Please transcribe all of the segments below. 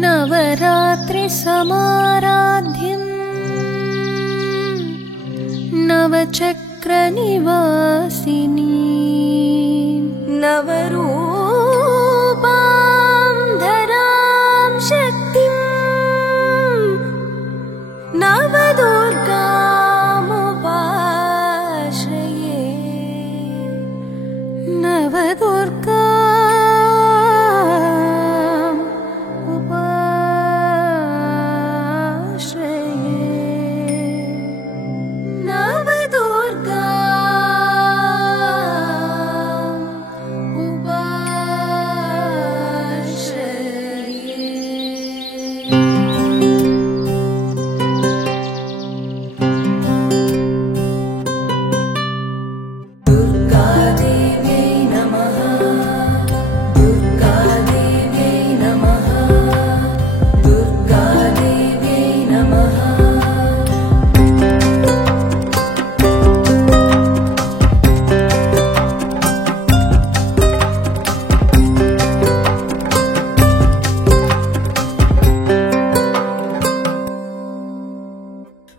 नवरात्रि समाराध्यं नवचक्र निवासिनी नवरूपां धरां शक्तिं नवदुर्गामुपाश्रये नवदुर्गा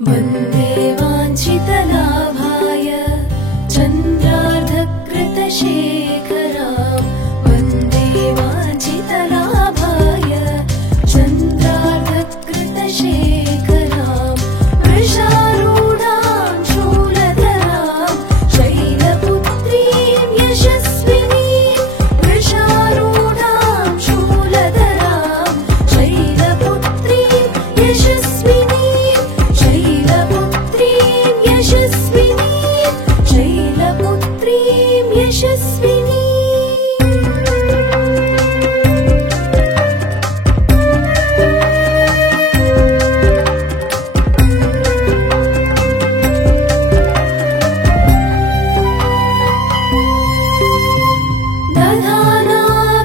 वन्दे वाञ्छितलाभाय चन्द्रार्धकृतशेखरां वन्दे वाञ्छितलाभाय चन्द्रार्धकृतशेखरां वृषारूढां शूलधरां शैलपुत्रीं यशस्विनीं वृषारूढां शूलधरां शैलपुत्रीं यशस्विनीं शैलपुत्रीं यशस्विनी दधाना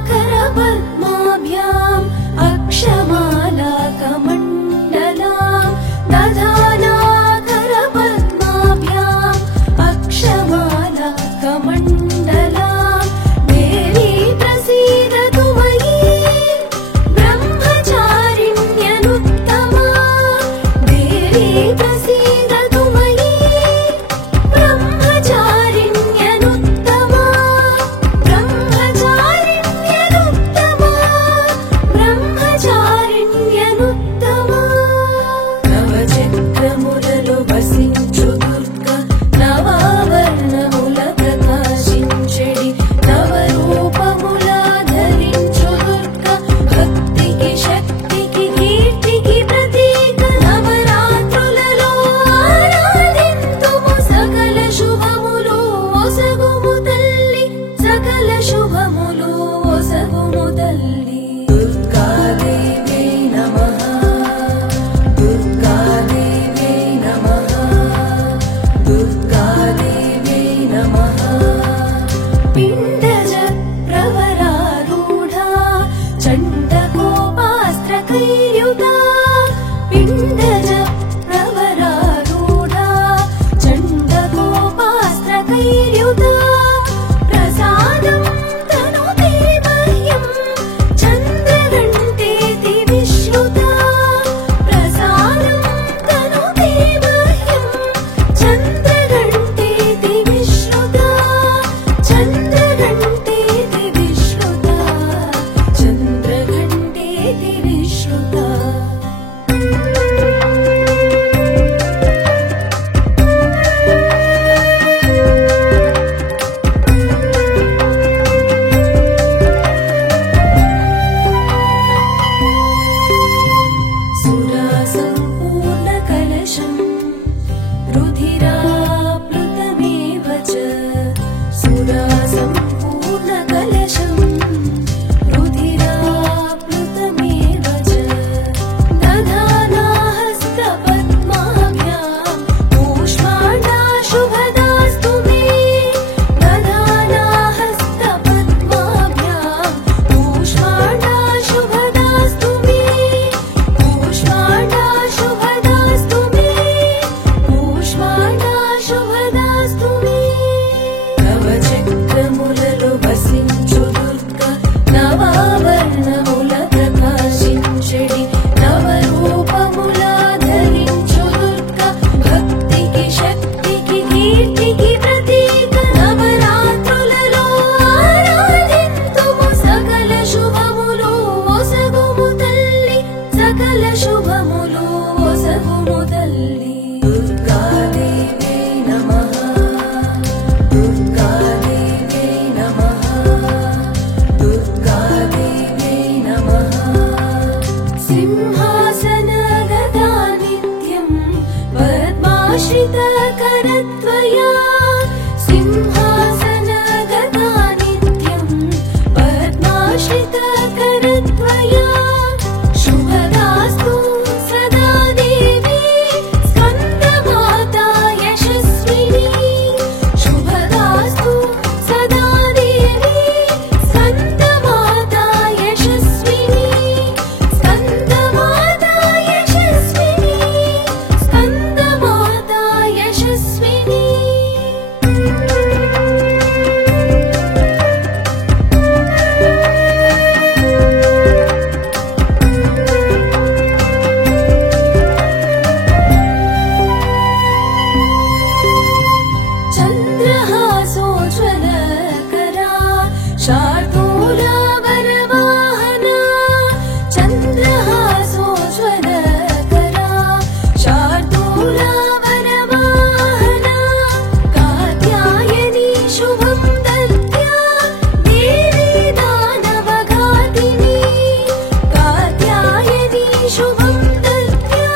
करपद्माभ्याम् अक्षमालाकमण्डलां दधाना करपद्माभ्याम् अक्षमालाकमण्डलां देवी प्रसीदतु मयि ब्रह्मचारिण्यनुत्तमा देवी प्रसीदतु मयि ब्रह्मचारिण्यनुत्तमा ब्रह्मचारिण्यनुत्तमा नवचक्रमुలలో వసించు దుర్గా నవావర్ణముల ప్రకాశించెడి నవరూపముల ధరించు దుర్గా భక్తికి శక్తికి కీర్తికి ప్రతీక నవరాత్రులలో ఆరాధింతుము సకల శుభములు ఒసగుము తల్లి సకల శుభములు ఒసగుము తల్లి దుర్గాదేవి నమః దుర్గాదేవి నమః దుర్గాదేవి నమః पिण्डज प्रवरारूढा चण्डकोपास्त्रकैर्युता पिण्डज प्रवरारूढा चण्डकोपास्त्रकैर्युता प्रसादं तनुते मह्यं चन्द्रघण्टेति विश्रुता प्रसादं तनुते मह्यं चन्द्रघण्टेति विश्रुता चन्द्रघण्टेति विश्रुता चन्द्रघण्टेति विश्रुता सिंहासनगता नित्यं पद्माश्रितकरत्वया सिंहासनगता नित्यं पद्माश्रितकरत्वया शुभदास्तु सदा देवी स्कन्दमाता यशस्विनी शुभदास्तु सदा देवी स्कन्दमाता यशस्विनी स्कन्दमाता यशस्विनी स्कन्दमाता यशस्विनी चन्द्रहासोज्ज्वलकरा शार्दूला वरवाहना चन्द्रहासोज्ज्वलकरा शार्दूला वरवाहना कात्यायनी शुभं दत्त्या देवी दानवघातिनी कात्यायनी शुभं दत्त्या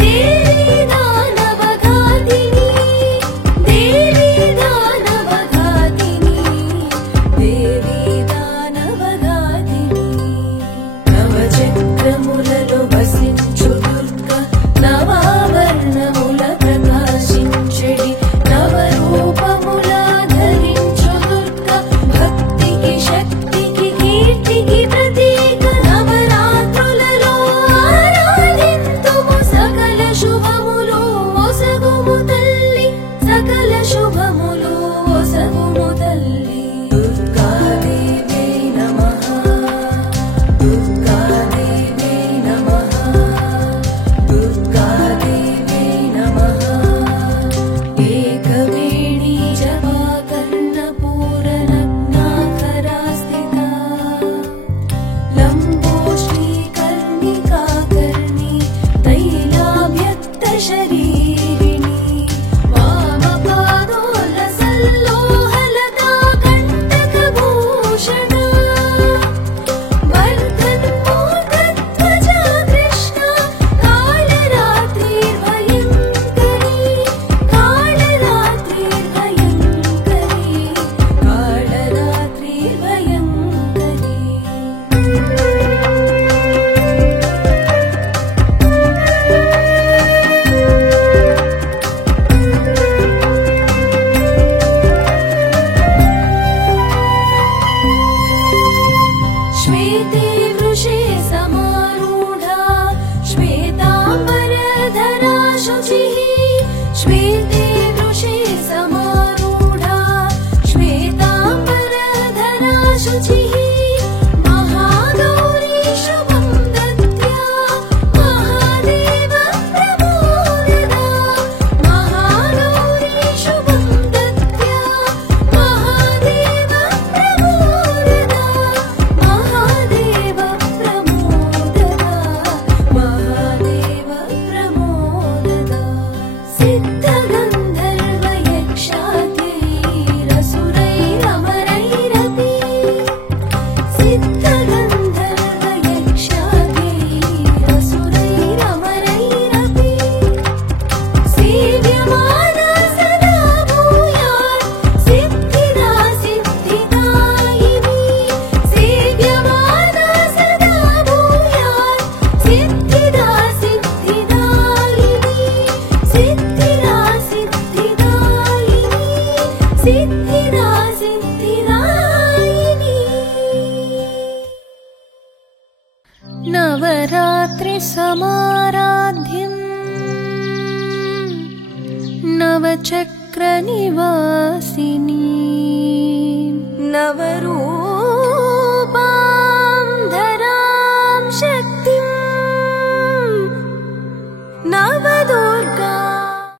देवी दानवघातिनी देवी दानवघातिनी देवी दानवघातिनी नवचक्रमुలలో వసించు దుర్గ నవావర్ణముల ప్రకాశించెడి నవరూపముల ధరించు దుర్గ భక్తికి శక్తికి కీర్తికి ప్రతీక నవరాత్రులలో ఆరాధింతుము సకల శుభములు ఒసగుము తల్లి సకల శుభములు ఒసగుము తల్లి దుర్గాదేవే నమః దుర్గాదేవే నమః దుర్గాదేవే నమః ఏకవేణీ జపా కర్ణపూరనగ్నాకరా స్థితా లంబోష్ఠీ కర్ణికాకర్ణి తైలాభ్యక్తశరీరిణి వామపాదోలసల్లోహలతా కంటకభూషణ वर्धन्मूर्धध्वजा कृष्णा कालरात्रिर्भयङ्करी कालरात्रिर्भयङ्करी कालरात्रिर्भयङ्करी श्वेते वृषे समारूढा श्वेताम्बरधरा शुचिः श्वेते वृषे समारूढा श्वेताम्बरधरा शुचिः महागौरी शुभं दत्त्या महादेव प्रमोददा महागौरी शुभं दत्त्या महादेव प्रमोददा महादेव प्रमोददा महादेव प्रमोददा सिद्धगन्धर्वयक्षाद्यैरसुरैरमरैरपि सिद्धगन्धर्वयक्षाद्यैरसुरैरमरैरपि सेव्यमाना सदा भूयात् सिद्धिदा सिद्धिदायिनी सेव्यमाना सदा भूयात् सिद्धिदा सिद्धिदायिनी सिद्धिदा सिद्धिदायिनी सिद्धिदा सिद्धिदायिनी नवरात्रिसमाराध्यम् नवचक्रनिवासिनी नवरूपां धरां शक्तिं नवदुर्गा